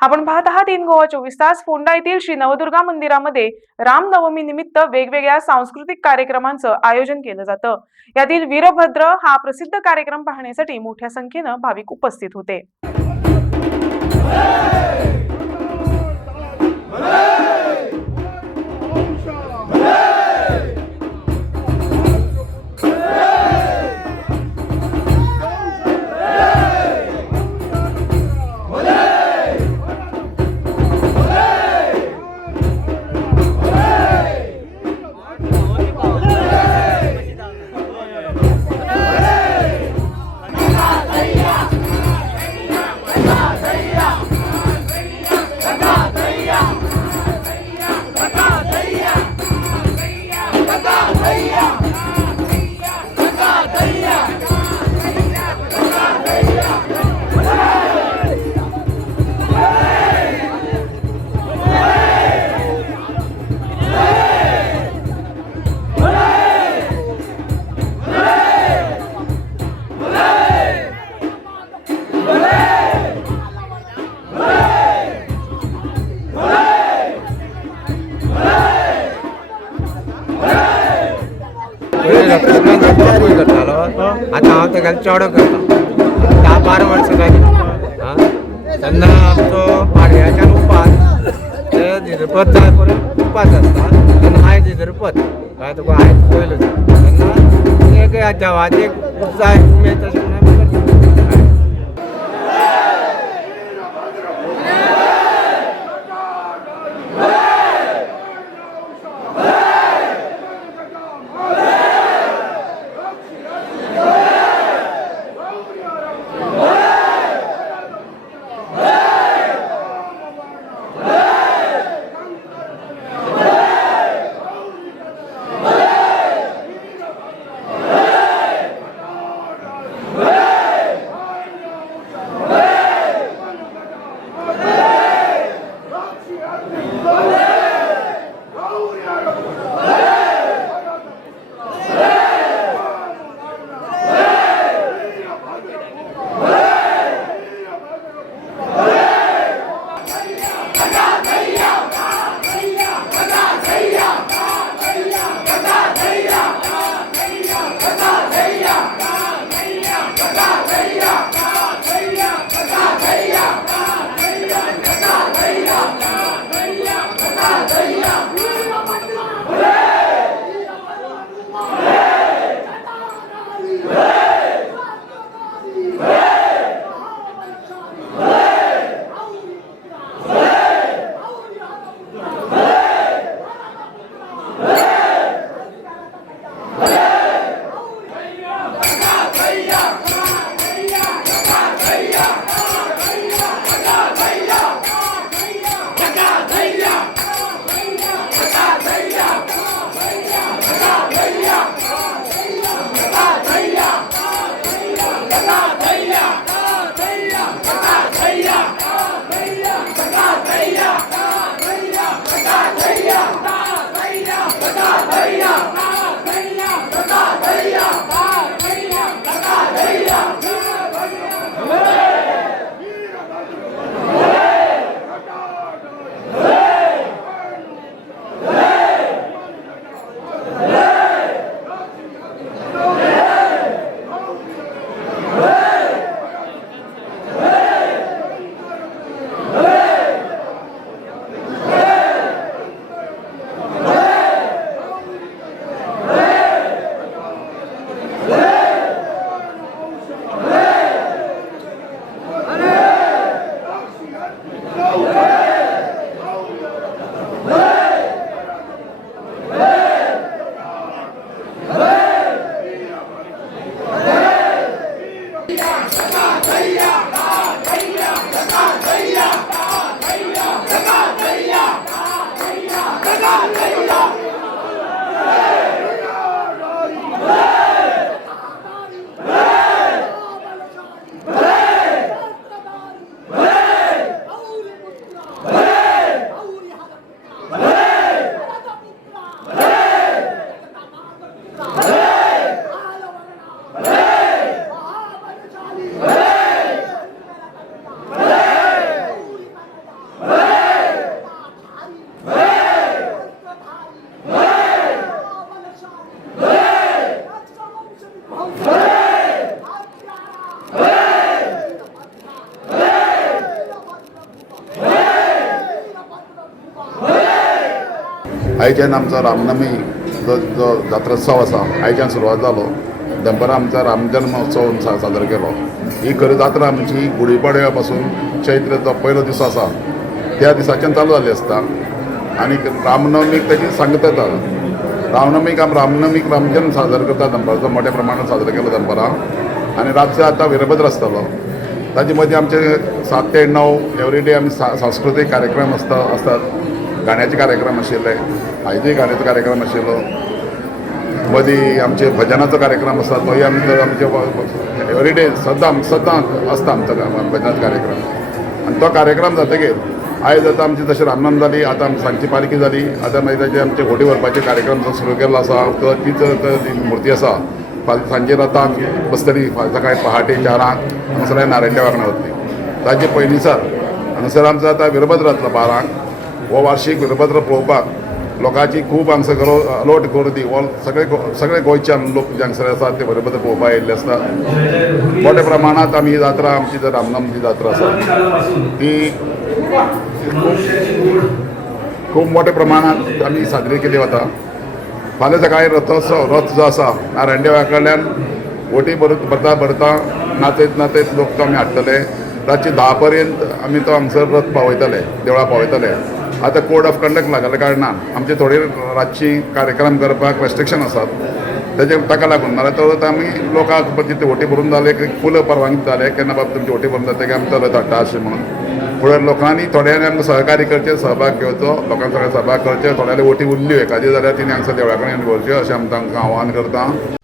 आपण पाहत आहात इन गोवा चोवीस तास. फोंडा येथील श्री नवदुर्गा मंदिरामध्ये रामनवमी निमित्त वेगवेगळ्या सांस्कृतिक कार्यक्रमांचं आयोजन केलं जातं. यातील वीरभद्र हा प्रसिद्ध कार्यक्रम पाहण्यासाठी मोठ्या संख्येनं भाविक उपस्थित होते. आतां हांव तेका चेडो करता. धा बारा वर्सां जालीं आं तेन्ना आमचो पाडव्याच्यान उपास ते दिदरपत जाय पर्यंत उपास आसता तेन्ना आयज दिदरपत कळ्ळें तुका आयज पयलो तेन्ना एक देवाची एक जाय उमेद तशें Yeah. आयच्यान आमचो रामनमी जो जो जात्रोत्सव आसा आयच्यान सुरवात जालो दनपारां आमचा रामजन्म उत्सव साजरो केलो. ही खरी जात्रा आमची गुढीपाडव्या पासून चैत्र जो पयलो दीस आसा त्या दिसाच्यान चालू जाल्ली आसता आनी रामनवमीक तेजी सांगता येता. रामनवमीक आमी रामनवमीक रामजन्म साजरो करता दनपारचो मोठ्या प्रमाणान साजरो केलो दनपारां. आनी रातचो आतां वीरभद्र आसतलो ताजे मदीं आमचे सात ते णव एवरीडे आमी सा सांस्कृतीक कार्यक्रम आसता आसतात गाण्याचे कार्यक्रम आशिल्ले आयजूय गाण्याचो कार्यक्रम आशिल्लो मदीं आमचे भजनाचो कार्यक्रम आसा तोय आमी आमचे एवरीडे सद्दां सद्दां आसता आमचो भजनाचो कार्यक्रम. आनी तो कार्यक्रम जातकीर आयज आतां आमची जशी रामनाम जाली आतां आमची सांजची पालखी जाली आतां मागीर ताचे आमचे घोटी व्हरपाचे कार्यक्रम जो सुरू केल्लो आसा तो तीच ती मुर्ती आसा सांजेर आतां आमची बसतली सकाळी पहाटे चारांक हांगासर नारायण देवाकडे वतली ताचे पयलींसर हांगासर आमचो आतां विरभद्र जातलो बारांक हो वार्शीक वीरभद्र पळोवपाक लोकांची खूब हांगसर गरो लोट गर्दी हो सगळे सगळे गोंयच्यान लोक जे हांगसर आसात ते वीरभद्र पळोवपाक येयल्ले आसतात मोठ्या प्रमाणांत आमी ही जात्रा आमची जर रामनाम जी जात्रा आसा ती खूब- मोठ्या प्रमाणांत आमी साजरी केली वता फाल्यां सकाळी रथोत्सव रथ जो आसा नारायण देवा कडल्यान वटी भरत भरता भरता नाचयत नाचयत लोक तो आमी हाडटले. रातचे धा पर्यंत आमी तो हांगसर रथ पावयतले देवळा पावयतले. आतां कोड ऑफ कंडक्ट लागले कारणान आमचे थोडे रातची कार्यक्रम करपाक रेस्ट्रिक्शन आसात तेजे ताका लागून. नाल्यार तो आमी लोकांक तिथे वटी भरून जाले फुलं परवानगी जाले केन्ना बाबा तुमची वटी भरून जाता आमी तो धाडटा अशें म्हणून. फुडें लोकांनी थोड्यांनी आमकां सहकार्य करचे सहभाग घेवचो लोकांक सगळें सहभाग करचे थोड्याले वटी उरल्यो एखादी जाल्यार तिणी हांगसर देवळा कडेन व्हरच्यो अशें आमी तांकां आव्हान करता.